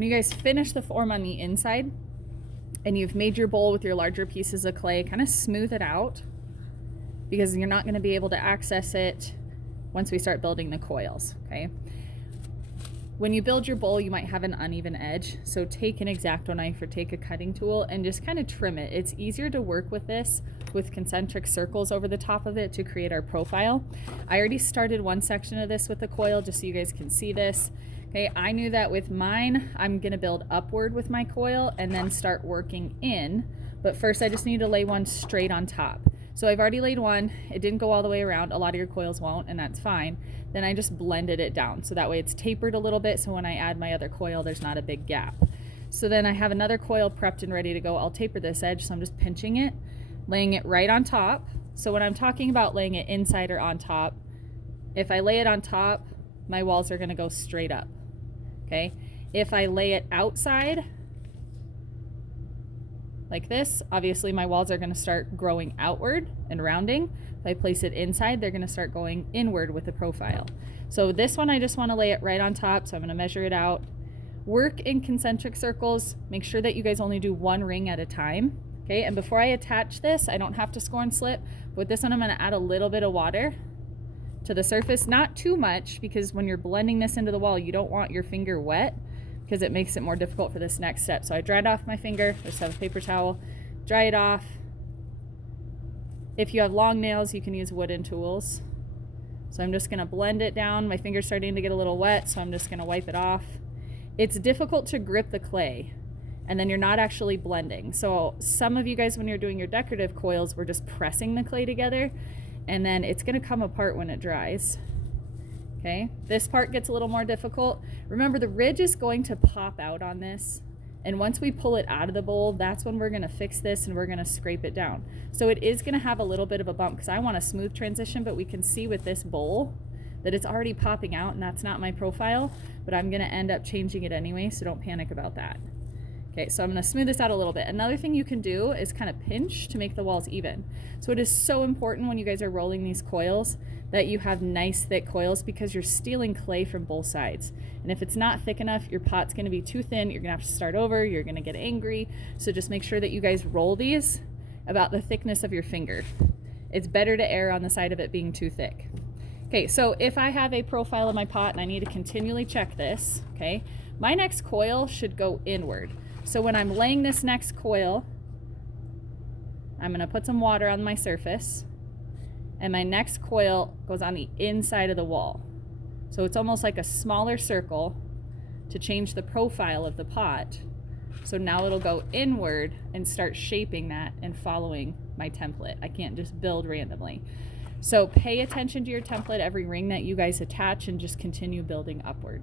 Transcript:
When you guys finish the form on the inside and you've made your bowl with your larger pieces of clay, kind of smooth it out, because you're not going to be able to access it once we start building the coils, okay? When you build your bowl, you might have an uneven edge, so take an X-Acto knife or take a cutting tool and just kind of trim it. It's easier to work with this with concentric circles over the top of it to create our profile. I already started one section of this with the coil just so you guys can see this. Okay, I knew that with mine, I'm gonna build upward with my coil and then start working in, but first I just need to lay one straight on top. So I've already laid one, it didn't go all the way around, a lot of your coils won't, and that's fine. Then I just blended it down, so that way it's tapered a little bit, so when I add my other coil, there's not a big gap. So then I have another coil prepped and ready to go. I'll taper this edge, so I'm just pinching it, laying it right on top. So when I'm talking about laying it inside or on top, if I lay it on top, my walls are gonna go straight up, okay? If I lay it outside, like this, obviously my walls are gonna start growing outward and rounding. If I place it inside, they're gonna start going inward with the profile. So this one, I just wanna lay it right on top, so I'm gonna measure it out. Work in concentric circles. Make sure that you guys only do one ring at a time, okay? And before I attach this, I don't have to score and slip. With this one, I'm gonna add a little bit of water to the surface, not too much, because when you're blending this into the wall, you don't want your finger wet, because it makes it more difficult for this next step. So I dried off my finger, just have a paper towel, dry it off. If you have long nails, you can use wooden tools. So I'm just gonna blend it down. My finger's starting to get a little wet, so I'm just gonna wipe it off. It's difficult to grip the clay, and then you're not actually blending. So some of you guys, when you're doing your decorative coils, we're just pressing the clay together, and then it's gonna come apart when it dries. Okay, this part gets a little more difficult. Remember, the ridge is going to pop out on this, and once we pull it out of the bowl, that's when we're gonna fix this and we're gonna scrape it down. So it is gonna have a little bit of a bump because I want a smooth transition, but we can see with this bowl that it's already popping out, and that's not my profile, but I'm gonna end up changing it anyway, so don't panic about that. Okay, so I'm gonna smooth this out a little bit. Another thing you can do is kind of pinch to make the walls even. So it is so important when you guys are rolling these coils that you have nice thick coils, because you're stealing clay from both sides. And if it's not thick enough, your pot's gonna be too thin, you're gonna have to start over, you're gonna get angry. So just make sure that you guys roll these about the thickness of your finger. It's better to err on the side of it being too thick. Okay, so if I have a profile of my pot and I need to continually check this, okay, my next coil should go inward. So when I'm laying this next coil, I'm gonna put some water on my surface, and my next coil goes on the inside of the wall. So it's almost like a smaller circle to change the profile of the pot. So now it'll go inward and start shaping that and following my template. I can't just build randomly. So pay attention to your template every ring that you guys attach, and just continue building upward.